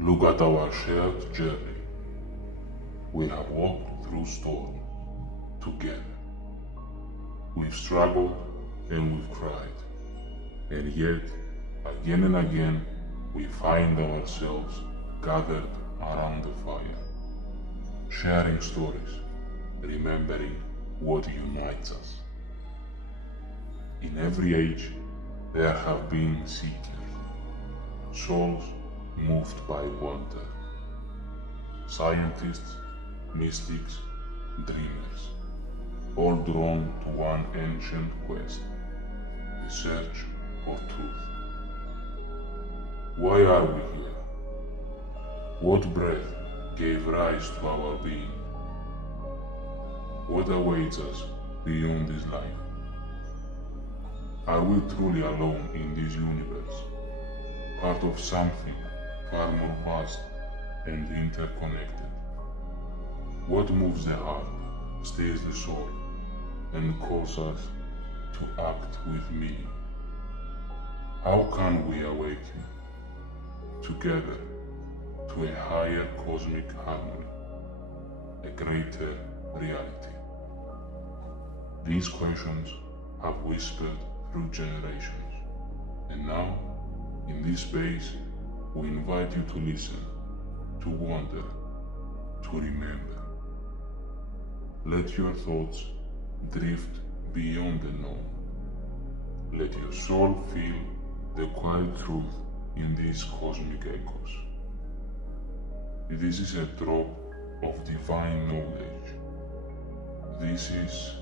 Look at our shared journey. We have walked through storms together. We've struggled and we've cried. And yet, again and again, we find ourselves gathered around the fire, sharing stories, remembering what unites us. In every age, there have been seekers, souls moved by wonder, scientists, mystics, dreamers, all drawn to one ancient quest, the search for truth. Why are we here? What breath gave rise to our being? What awaits us beyond this life? Are we truly alone in this universe, part of something far more vast and interconnected? What moves the heart, stirs the soul, and calls us to act with meaning? How can we awaken together to a higher cosmic harmony, a greater reality? These questions have whispered through generations, and now, in this space, we invite you to listen, to wonder, to remember. Let your thoughts drift beyond the known. Let your soul feel the quiet truth in these cosmic echoes. This is a drop of divine knowledge. This is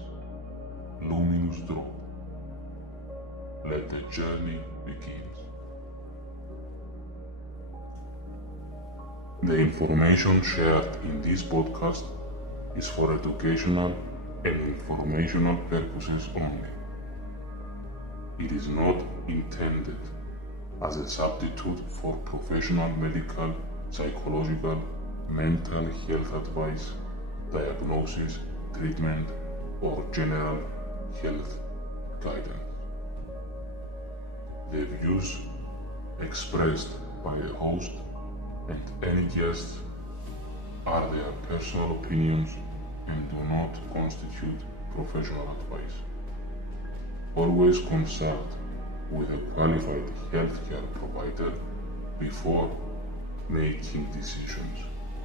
Luminous Drop. Let the journey begin. The information shared in this podcast is for educational and informational purposes only. It is not intended as a substitute for professional medical, psychological, mental health advice, diagnosis, treatment, or general health guidance. The views expressed by the host and any guest are their personal opinions and do not constitute professional advice. Always consult with a qualified healthcare provider before making decisions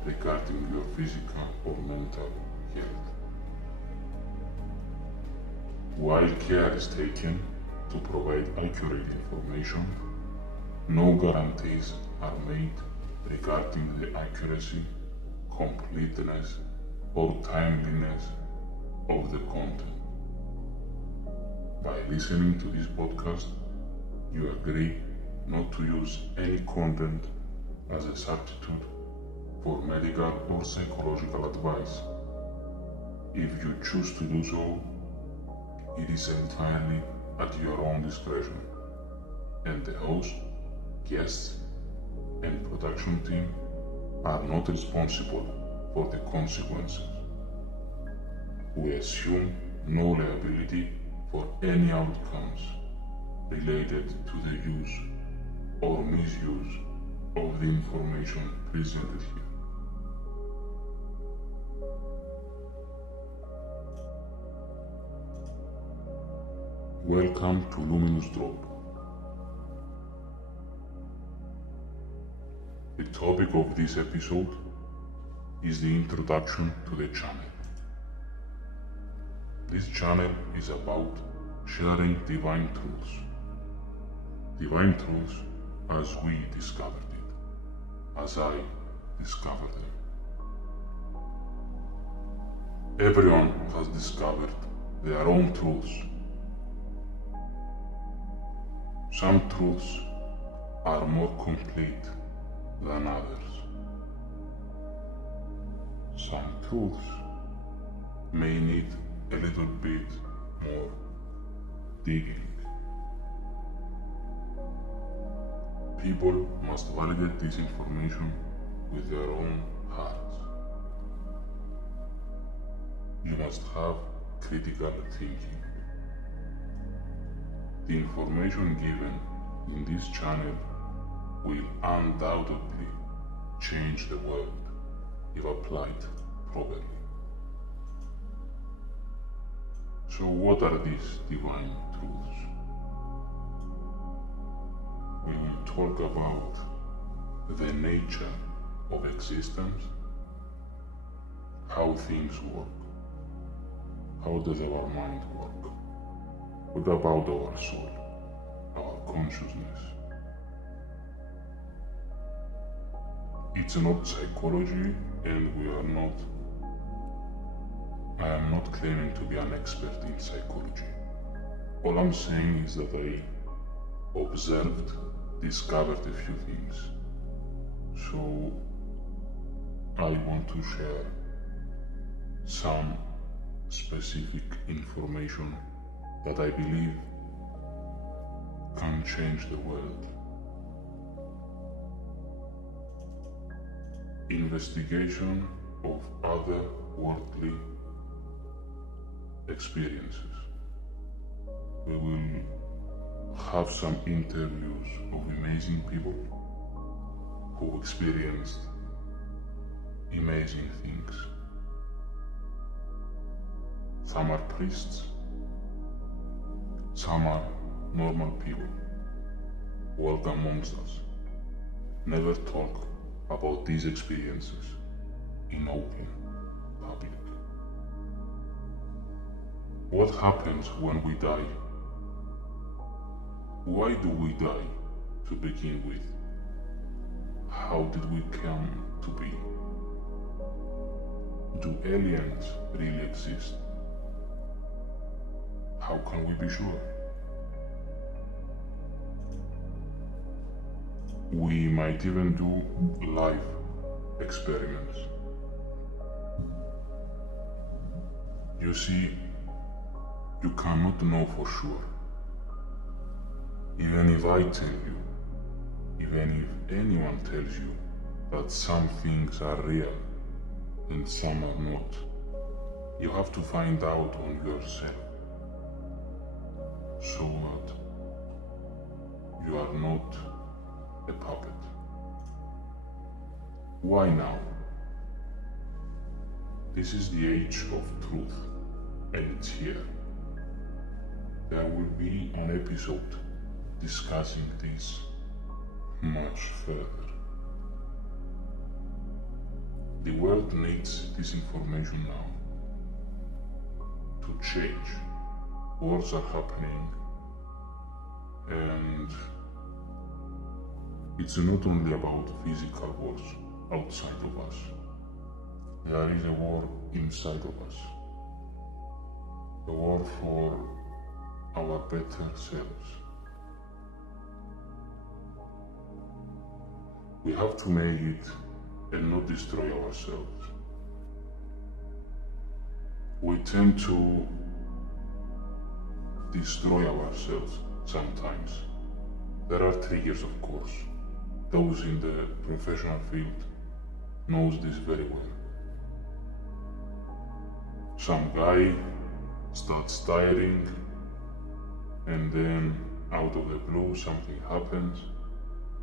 regarding your physical or mental health. While care is taken to provide accurate information, no guarantees are made regarding the accuracy, completeness, or timeliness of the content. By listening to this podcast, you agree not to use any content as a substitute for medical or psychological advice. If you choose to do so, it is entirely at your own discretion, and the host, guests, and production team are not responsible for the consequences. We assume no liability for any outcomes related to the use or misuse of the information presented here. Welcome to Luminous Drop. The topic of this episode is the introduction to the channel. This channel is about sharing divine truths. Divine truths as we discovered it, as I discovered them. Everyone has discovered their own truths. Some truths are more complete than others. Some truths may need a little bit more digging. People must validate this information with their own hearts. You must have critical thinking. The information given in this channel will undoubtedly change the world if applied properly. So what are these divine truths? We will talk about the nature of existence, how things work, how does our mind work, what about our soul, our consciousness. It's not psychology, and I am not claiming to be an expert in psychology. All I'm saying is that I observed, discovered a few things. So I want to share some specific information that I believe can change the world. Investigation of other worldly experiences. We will have some interviews of amazing people who experienced amazing things. Some are priests, some are normal people, walk amongst us, never talk about these experiences in open public. What happens when we die? Why do we die to begin with? How did we come to be? Do aliens really exist? How can we be sure? We might even do live experiments. You see, you cannot know for sure. Even if I tell you, even if anyone tells you that some things are real and some are not, you have to find out on yourself so that you are not a puppet. Why now? This is the age of truth, and it's here. There will be an episode discussing this much further. The world needs this information now to change. Wars are happening, and it's not only about physical wars outside of us. There is a war inside of us. A war for our better selves. We have to make it and not destroy ourselves. We tend to destroy ourselves sometimes. There are triggers, of course. Those in the professional field knows this very well. Some guy starts tiring, and then out of the blue something happens,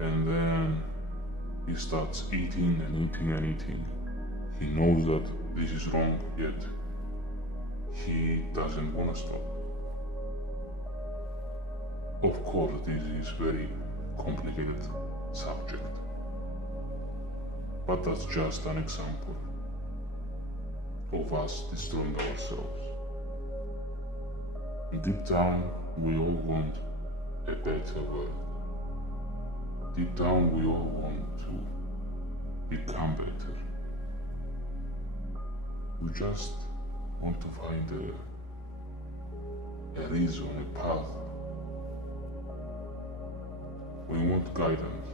and then he starts eating and eating and eating. He knows that this is wrong, yet he doesn't want to stop. Of course, this is very complicated subject, but that's just an example of us destroying ourselves. Deep down, we all want a better world. Deep down, we all want to become better. We just want to find a reason, a path. We want guidance.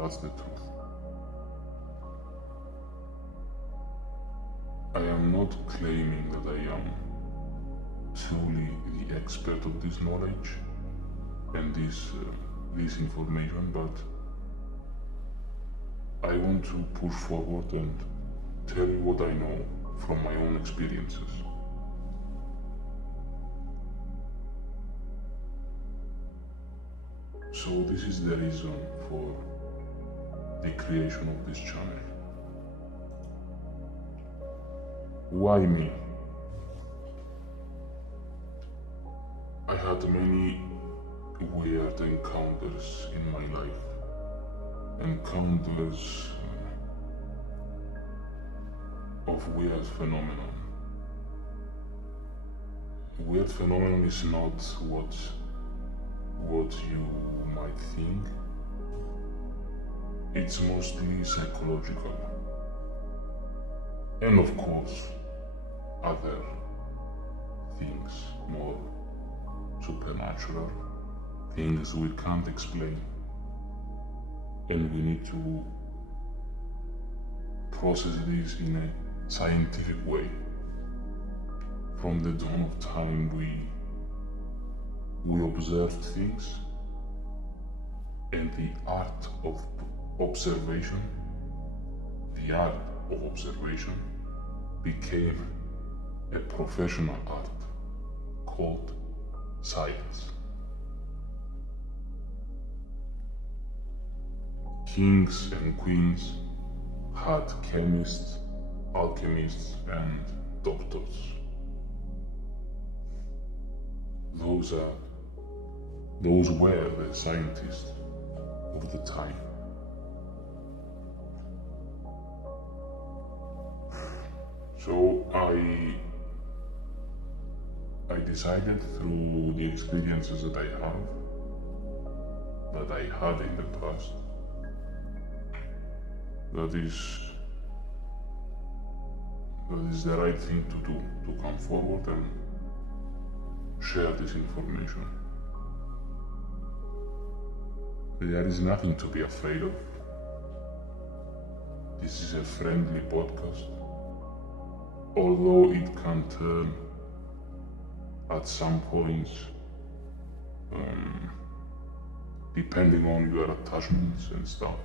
That's the truth. I am not claiming that I am truly the expert of this knowledge and this information, but I want to push forward and tell you what I know from my own experiences. So this is the reason for the creation of this channel. Why me? I had many weird encounters in my life. Encounters of weird phenomenon. Weird phenomenon is not what you might think. It's mostly psychological. And of course, other things, more supernatural, things we can't explain. And we need to process this in a scientific way. From the dawn of time, we observed things, and the art of observation became a professional art called science. Kings and queens had chemists, alchemists, and doctors. Those were the scientists of the time. So I decided through the experiences that I had in the past, that is the right thing to do, to come forward and share this information. There is nothing to be afraid of. This is a friendly podcast, although it can turn at some points, depending on your attachments and stuff.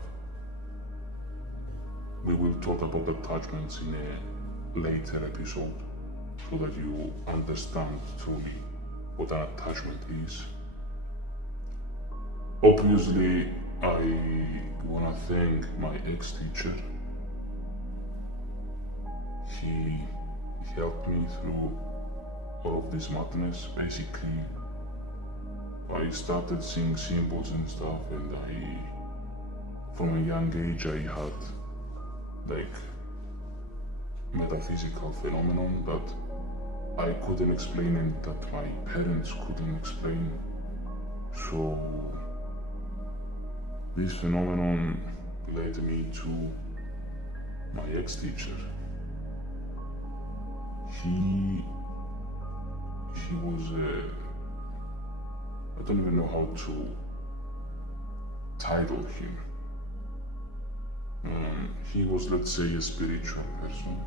We will talk about attachments in a later episode so that you understand truly what an attachment is. Obviously, I want to thank my ex-teacher. He helped me through all of this madness. Basically, I started seeing symbols and stuff, and from a young age, I had like metaphysical phenomenon that I couldn't explain and that my parents couldn't explain. So this phenomenon led me to my ex-teacher. He was I don't even know how to title him. He was, let's say, a spiritual person.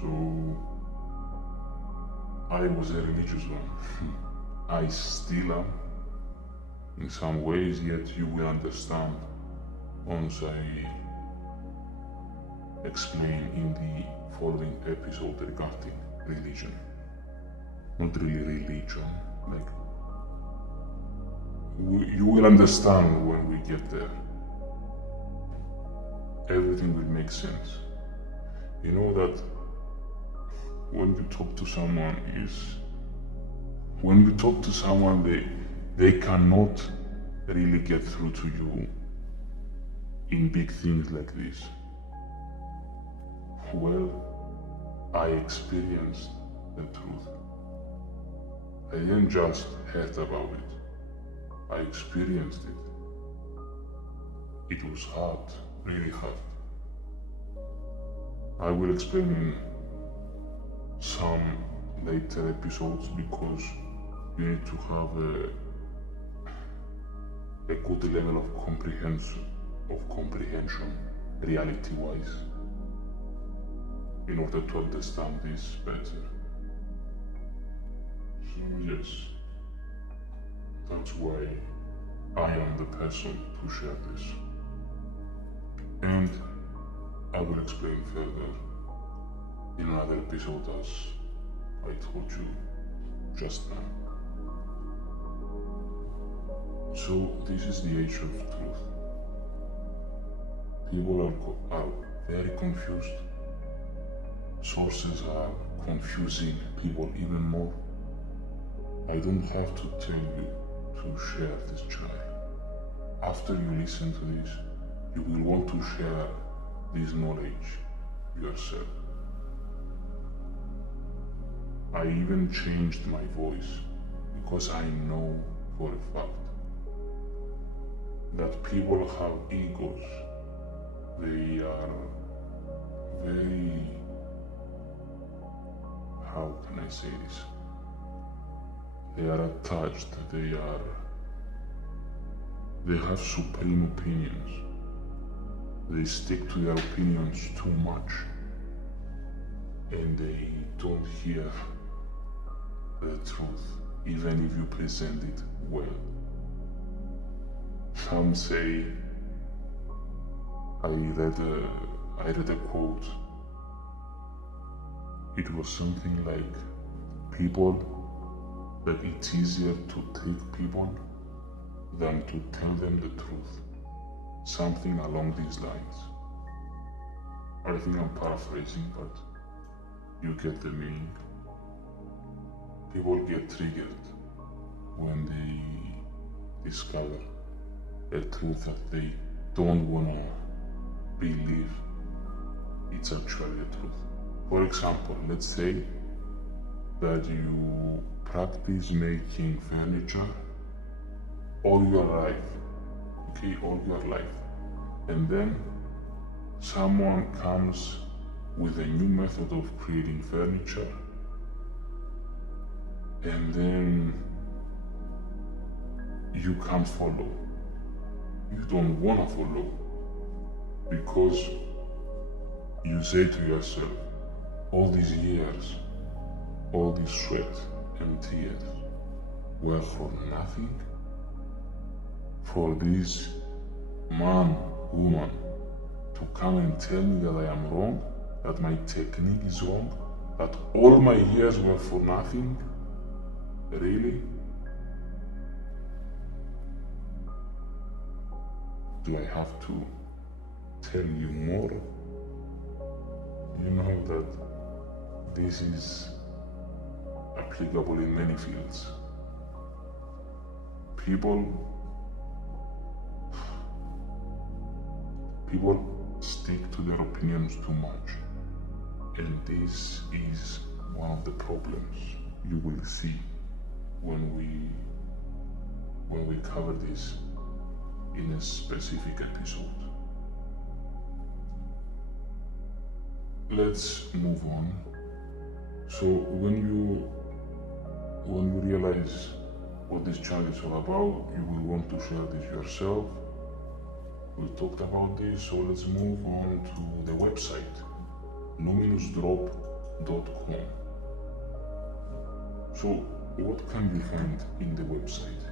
So I was a religious one. I still am in some ways, yet you will understand once I explain in the following episode regarding religion. Not really religion, like you will understand when we get there. Everything will make sense. You know that when you talk to someone they cannot really get through to you in big things like this. Well, I experienced the truth. I didn't just heard about it. I experienced it. It was hard, really hard. I will explain in some later episodes because you need to have a good level of comprehension, reality-wise, in order to understand this better. So yes, that's why I am the person to share this. And I will explain further in another episode as I told you just now. So this is the age of truth. People are very confused sources are confusing people even more. I don't have to tell you to share this channel. After you listen to this, you will want to share this knowledge yourself. I even changed my voice because I know for a fact that people have egos. They are very, how can I say this? They are attached, they have supreme opinions. They stick to their opinions too much and they don't hear the truth, even if you present it well. Some say, I read a quote. It was something like, that it's easier to take people than to tell them the truth. Something along these lines. I think I'm paraphrasing, but you get the meaning. People get triggered when they discover a truth that they don't wanna believe it's actually the truth. For example, let's say that you practice making furniture all your life, and then someone comes with a new method of creating furniture, and then you can't follow. You don't wanna follow because you say to yourself, all these years, all this sweat and tears were for nothing? For this man, woman, to come and tell me that I am wrong, that my technique is wrong, that all my years were for nothing? Really? Do I have to tell you more? You know that this is applicable in many fields. People stick to their opinions too much, and this is one of the problems you will see when we cover this in a specific episode. Let's move on. So when you realize what this channel is all about, you will want to share this yourself. We talked about this, so let's move on to the website, luminousdrop.com. So what can you find in the website?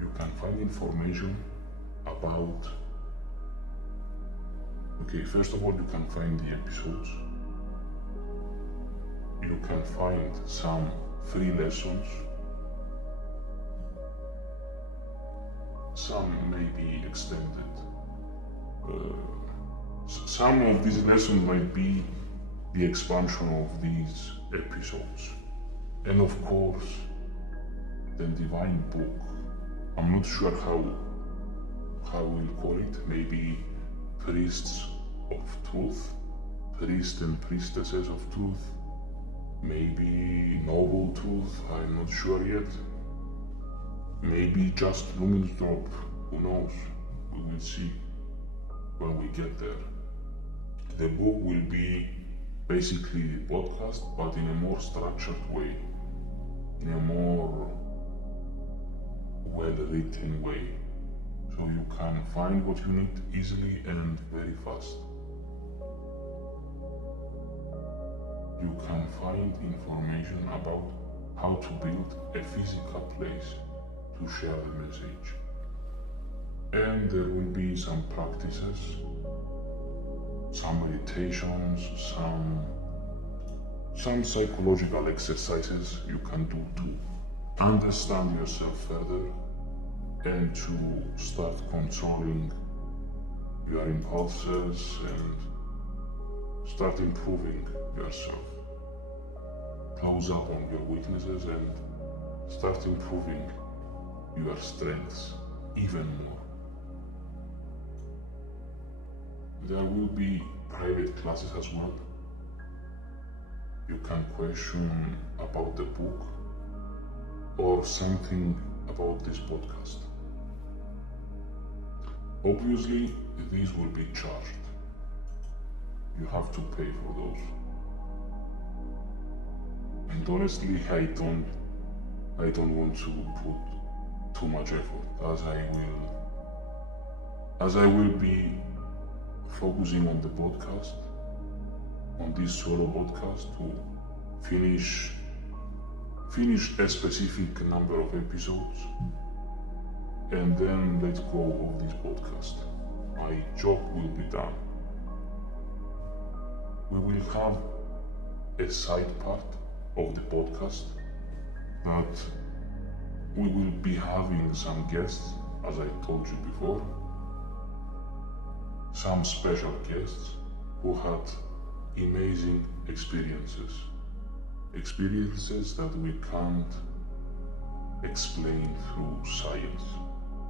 You can find information about, first of all, you can find the episodes. You can find some free lessons. Some may be extended. Some of these lessons might be the expansion of these episodes. And of course, the divine book. I'm not sure how we'll call it. Maybe priests of truth, priests and priestesses of truth, maybe noble truth, I'm not sure yet. Maybe just Luminous Drop, who knows? We will see when we get there. The book will be basically a podcast, but in a more structured way, in a more well-written way, so you can find what you need easily and very fast. You can find information about how to build a physical place to share the message. And there will be some practices, some meditations, some psychological exercises you can do to understand yourself further and to start controlling your impulses and Start improving yourself. Close up on your weaknesses and start improving your strengths even more. There will be private classes as well. You can question about the book or something about this podcast. Obviously, these will be charged. You have to pay for those. And honestly, I don't want to put too much effort, as I will be focusing on the podcast, on this solo podcast, to finish a specific number of episodes and then let go of this podcast. My job will be done. We will have a side part of the podcast that we will be having some guests, as I told you before, some special guests who had amazing experiences that we can't explain through science,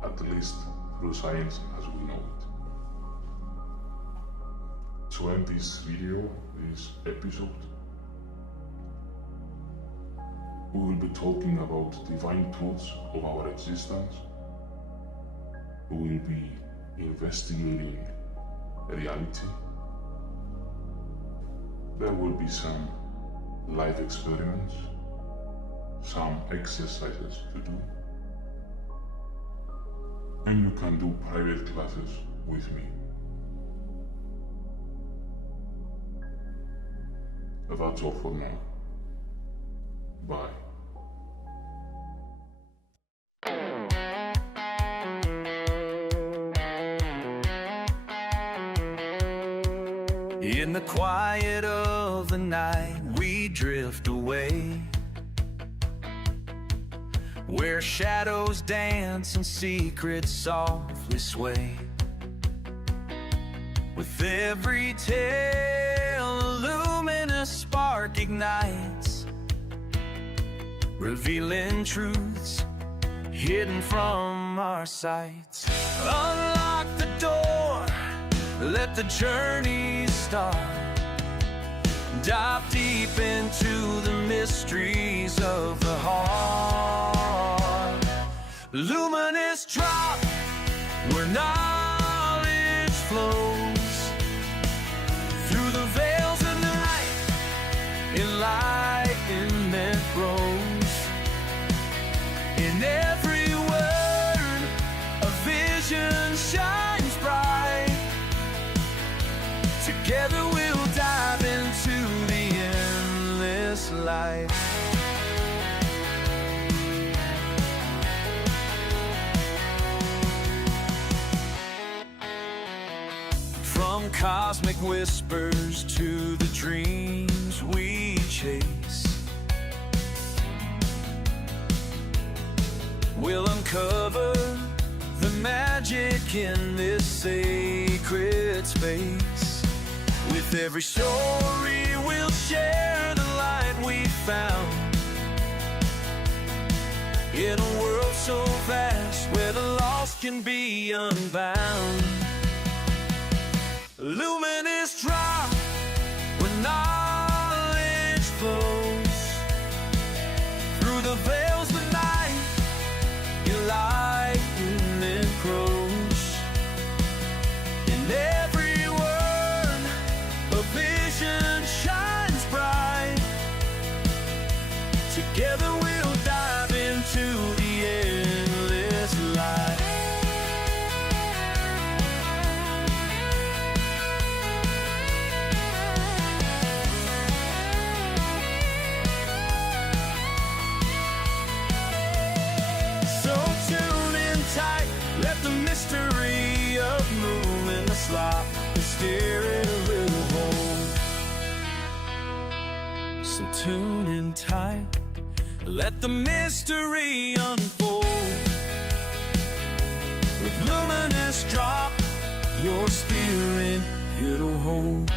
at least through science as we know it. To end this video, this episode, we will be talking about divine truths of our existence. We will be investigating reality. There will be some life experiments, some exercises to do, and you can do private classes with me. That's all for now. Bye. In the quiet of the night, we drift away, where shadows dance and secrets softly sway. With every tale, a luminous spark ignites, revealing truths hidden from our sights. Unlock the door, let the journey start. Dive deep into the mysteries of the heart. Luminous drop, where knowledge flows through the veils of night. Enlightenment grows in every word. A vision shines bright. Together we'll dive into the endless light. From cosmic whispers to the dreams we chase, we'll uncover the magic in this sacred space. With every story we'll share the light we found, in a world so vast where the lost can be unbound. Luminous drop, where knowledge flows through the veils of night. Enlightenment grows in every word. A vision shines bright. Together we'll dive into the endless light. Let the mystery of luminous light steer it a little home. So tune in tight, let the mystery unfold. With luminous drop, your spirit it'll hold.